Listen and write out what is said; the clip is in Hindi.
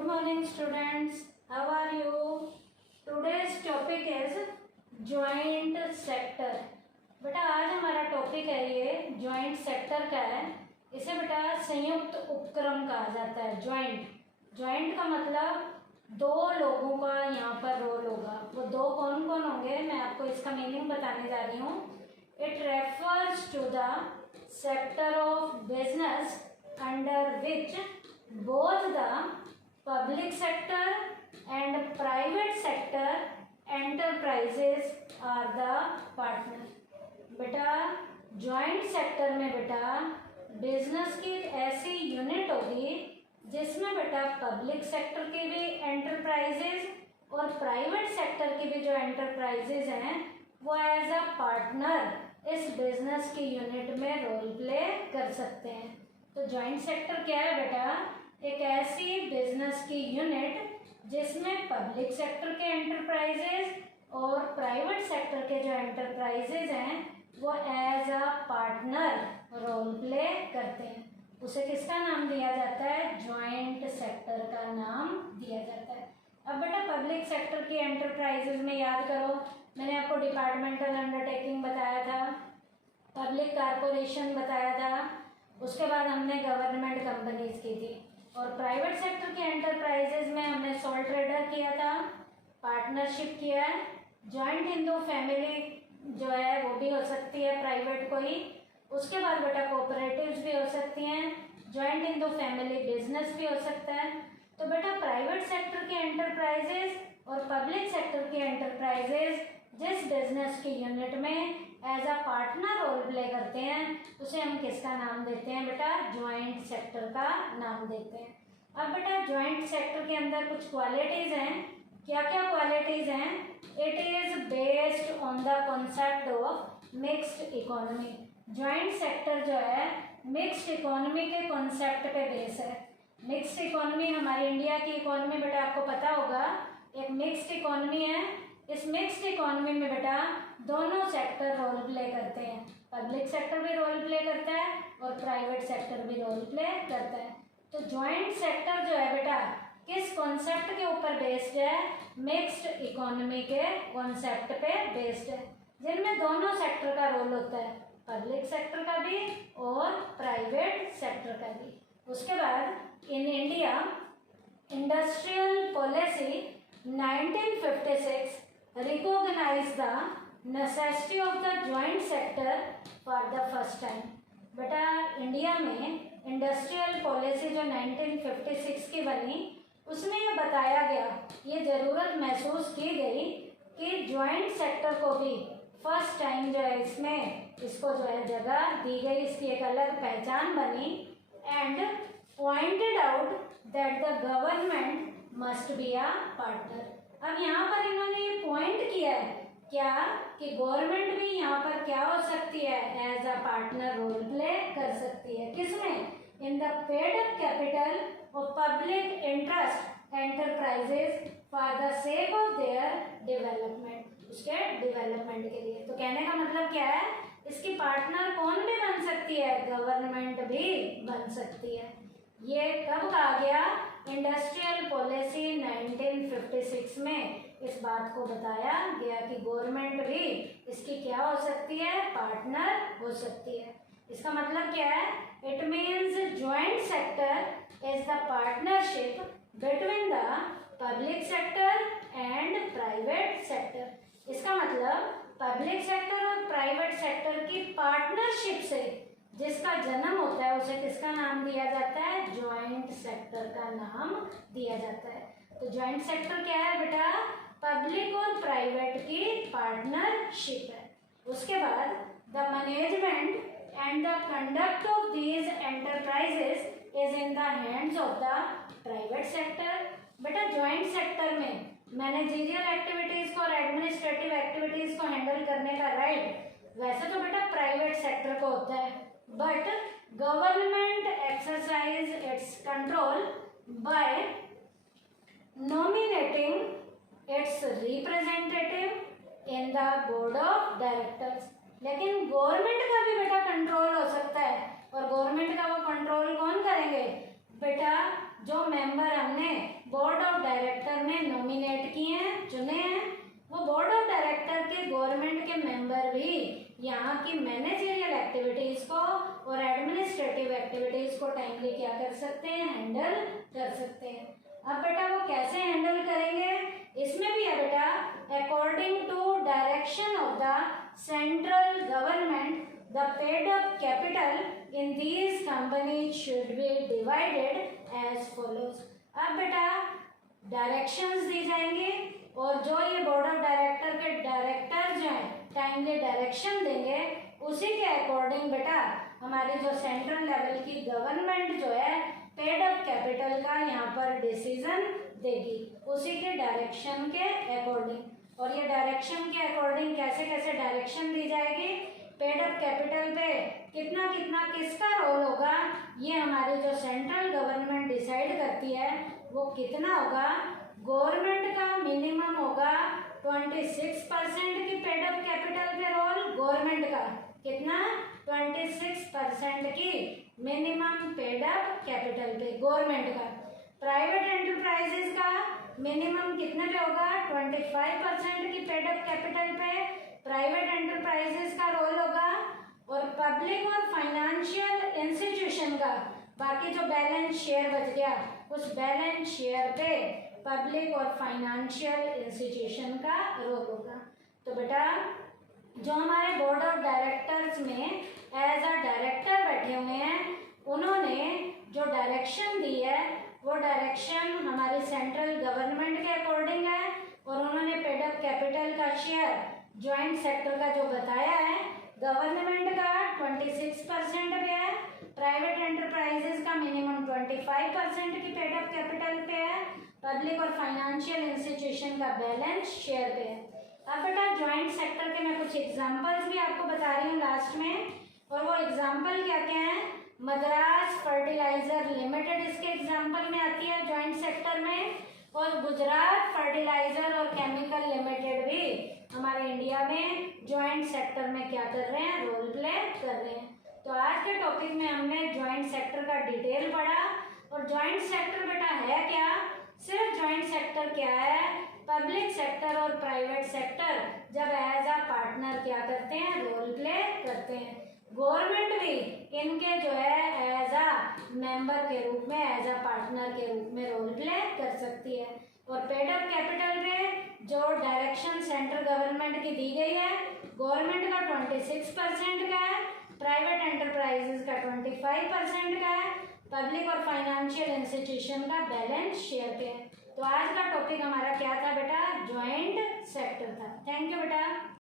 Good morning students, how are you? Today's topic is joint sector. बेटा आज हमारा टॉपिक है ये joint sector का है। इसे बेटा संयुक्त उपक्रम कहा जाता है। joint का मतलब दो लोगों का यहाँ पर रोल होगा। वो दो कौन कौन होंगे मैं आपको इसका मीनिंग बताने जा रही हूँ। It refers to the sector of business under which both the public sector and private sector enterprises are the partner। बेटा जॉइंट सेक्टर में बेटा बिजनेस की ऐसी यूनिट होगी जिसमें बेटा पब्लिक सेक्टर के भी एंटरप्राइजेज और प्राइवेट सेक्टर की भी जो एंटरप्राइजेज हैं वो एज अ पार्टनर इस बिजनेस की यूनिट में रोल प्ले कर सकते हैं। तो जॉइंट सेक्टर क्या है बेटा? एक ऐसी बिजनेस की यूनिट जिसमें पब्लिक सेक्टर के एंटरप्राइजेज और प्राइवेट सेक्टर के जो एंटरप्राइजेज हैं वो as a partner role play करते हैं। उसे किसका नाम दिया जाता है? जॉइंट सेक्टर का नाम दिया जाता है। अब बेटा पब्लिक सेक्टर की एंटरप्राइजेज में याद करो, मैंने आपको डिपार्टमेंटल अंडरटेकिंग बताया था, पब्लिक कारपोरेशन बताया था, उसके बाद हमने गवर्नमेंट कंपनीज की थी। और प्राइवेट सेक्टर के एंटरप्राइजेज में हमने सोल ट्रेडर किया था, पार्टनरशिप किया है, जॉइंट हिंदू फैमिली जो है वो भी हो सकती है प्राइवेट को ही। उसके बाद बेटा कोऑपरेटिव्स भी हो सकती हैं, जॉइंट हिंदू फैमिली बिजनेस भी हो सकता है। तो बेटा प्राइवेट सेक्टर के एंटरप्राइजेज और पब्लिक सेक्टर के एंटरप्राइजेज जिस बिजनेस की यूनिट में as a partner role play करते हैं उसे हम किसका नाम देते हैं बेटा? जॉइंट सेक्टर का नाम देते हैं। अब बेटा जॉइंट सेक्टर के अंदर कुछ क्वालिटीज हैं। क्या क्या क्वालिटीज हैं? It is based on the concept of mixed economy. Joint sector जो है मिक्स्ड इकोनॉमी के कॉन्सेप्ट पे बेस है। मिक्स्ड इकोनॉमी हमारी इंडिया की इकोनॉमी बेटा आपको पता होगा एक मिक्स्ड इकोनॉमी है। इस मिक्स्ड इकोनॉमी में बेटा दोनों सेक्टर रोल प्ले करते हैं, पब्लिक सेक्टर भी रोल प्ले करता है और प्राइवेट सेक्टर भी रोल प्ले करता है। तो जॉइंट सेक्टर जो है बेटा किस कॉन्सेप्ट के ऊपर बेस्ड है? मिक्स्ड इकोनॉमी के कॉन्सेप्ट पे बेस्ड है, जिनमें दोनों सेक्टर का रोल होता है, पब्लिक सेक्टर का भी और प्राइवेट सेक्टर का भी। उसके बाद in India industrial policy 1956 recognize the necessity of the joint sector for the first time। बेटा इंडिया में इंडस्ट्रियल पॉलिसी जो 1956 की बनी उसमें ये बताया गया, ये ज़रूरत महसूस की गई कि जॉइंट सेक्टर को भी फर्स्ट टाइम जो है इसमें इसको जो है जगह दी गई, इसकी एक अलग पहचान बनी। And pointed out that the government must be a partner. अब यहाँ पर इन्होंने ये पॉइंट किया है क्या कि गवर्नमेंट भी यहाँ पर क्या हो सकती है? As a partner role play कर सकती है। किसमें? In the paid up capital of public interest enterprises for the sake of their development, उसके डेवलपमेंट के लिए। तो कहने का मतलब क्या है? इसकी पार्टनर कौन भी बन सकती है? गवर्नमेंट भी बन सकती है। ये कब कहा गया? इंडस्ट्रियल पॉलिसी 1956 में इस बात को बताया गया कि गवर्नमेंट भी इसकी क्या हो सकती है? पार्टनर हो सकती है। इसका मतलब क्या है? It means joint sector is the partnership between the public sector and private sector. इसका मतलब पब्लिक सेक्टर और प्राइवेट सेक्टर की पार्टनरशिप से जिसका जन्म होता है उसे किसका नाम दिया जाता है? जॉइंट सेक्टर का नाम दिया जाता है। तो जॉइंट सेक्टर क्या है बेटा? पब्लिक और प्राइवेट की पार्टनरशिप है। उसके बाद the management and the conduct of these enterprises is in the hands of the private sector. बेटा जॉइंट सेक्टर में मैनेजरियल एक्टिविटीज को और एडमिनिस्ट्रेटिव एक्टिविटीज को हैंडल करने का राइट वैसे तो बेटा प्राइवेट सेक्टर को होता है, but government exercise it's control by nominating it's representative in the board of directors. लेकिन गवर्नमेंट का भी बेटा कंट्रोल हो सकता है, और गवर्नमेंट का वो कंट्रोल कौन करेंगे? बेटा जो मेंबर हमने बोर्ड ऑफ डायरेक्टर में नॉमिनेट किए हैं, चुने हैं, वो बोर्ड ऑफ डायरेक्टर के गवर्नमेंट के मेंबर भी यहाँ की मैनेजरियल एक्टिविटीज को और एडमिनिस्ट्रेटिव एक्टिविटीज को टाइमली क्या कर सकते हैं, हैंडल कर सकते हैं। अब बेटा वो कैसे हैंडल करेंगे, इसमें भी है बेटा, according to direction of the central government the paid up capital in these companies should be divided as follows. अब बेटा डायरेक्शंस दी जाएंगी और जो ये बोर्ड ऑफ डायरेक्टर के डायरेक्टर जो है टाइमली डायरेक्शन देंगे, उसी के अकॉर्डिंग बेटा हमारी जो सेंट्रल लेवल की गवर्नमेंट जो है पेड अप कैपिटल का यहाँ पर डिसीजन देगी, उसी के डायरेक्शन के अकॉर्डिंग। और ये डायरेक्शन के अकॉर्डिंग कैसे कैसे डायरेक्शन दी जाएगी, पेड अप कैपिटल पे कितना कितना किसका रोल होगा, ये हमारी जो सेंट्रल गवर्नमेंट डिसाइड करती है, वो कितना होगा, गवर्नमेंट का मिनिमम होगा 26% की पेड अप कैपिटल पे रोल, गवर्नमेंट का कितना 26% की मिनिमम पेड अप कैपिटल पे गवर्नमेंट का। प्राइवेट एंटरप्राइजेस का मिनिमम कितने पे होगा, 25% की पेड अप कैपिटल पे प्राइवेट एंटरप्राइजेस का रोल होगा। और पब्लिक और फाइनेंशियल इंस्टीट्यूशन का बाकी जो बैलेंस शेयर बच गया, उस बैलेंस शेयर पे पब्लिक और फाइनेंशियल इंस्टीट्यूशन का रोल होगा। तो बेटा जो हमारे बोर्ड ऑफ डायरेक्टर्स में एज अ डायरेक्टर बैठे हुए हैं, उन्होंने जो डायरेक्शन दी है वो डायरेक्शन हमारी सेंट्रल गवर्नमेंट के अकॉर्डिंग है। और उन्होंने पेड अप कैपिटल का शेयर ज्वाइंट सेक्टर का जो बताया है, गवर्नमेंट का 26% पे है, प्राइवेट एंटरप्राइजेस का मिनिमम 25% की पेड अप कैपिटल पे है, पब्लिक और फाइनेंशियल इंस्टीट्यूशन का बैलेंस शेयर पे है। अब बेटा ज्वाइंट सेक्टर के मैं कुछ एग्जांपल्स भी आपको बता रही हूँ लास्ट में, और वो एग्जांपल क्या क्या है, मद्रास फर्टिलाइजर लिमिटेड इसके एग्जांपल में आती है ज्वाइंट सेक्टर में, और गुजरात फर्टिलाइजर और केमिकल लिमिटेड भी हमारे इंडिया में ज्वाइंट सेक्टर में क्या कर रहे हैं, रोल प्ले कर रहे हैं। तो आज के टॉपिक में हमने ज्वाइंट सेक्टर का डिटेल पढ़ा। और ज्वाइंट सेक्टर बेटा है क्या, सिर्फ ज्वाइंट सेक्टर क्या है, पब्लिक सेक्टर और प्राइवेट सेक्टर जब एज अ पार्टनर क्या करते हैं, रोल प्ले करते हैं। गवर्नमेंट भी इनके जो है एज अ मेंबर के रूप में, एज अ पार्टनर के रूप में रोल प्ले कर सकती है। और पेड अप कैपिटल पे जो डायरेक्शन सेंट्रल गवर्नमेंट की दी गई है, गवर्नमेंट का 26% का है, प्राइवेट एंटरप्राइजेस का 25% का है, पब्लिक और फाइनेंशियल इंस्टीट्यूशन का बैलेंस शेयर पे है। तो आज का टॉपिक हमारा क्या था बेटा, ज्वाइंट सेक्टर था। थैंक यू बेटा।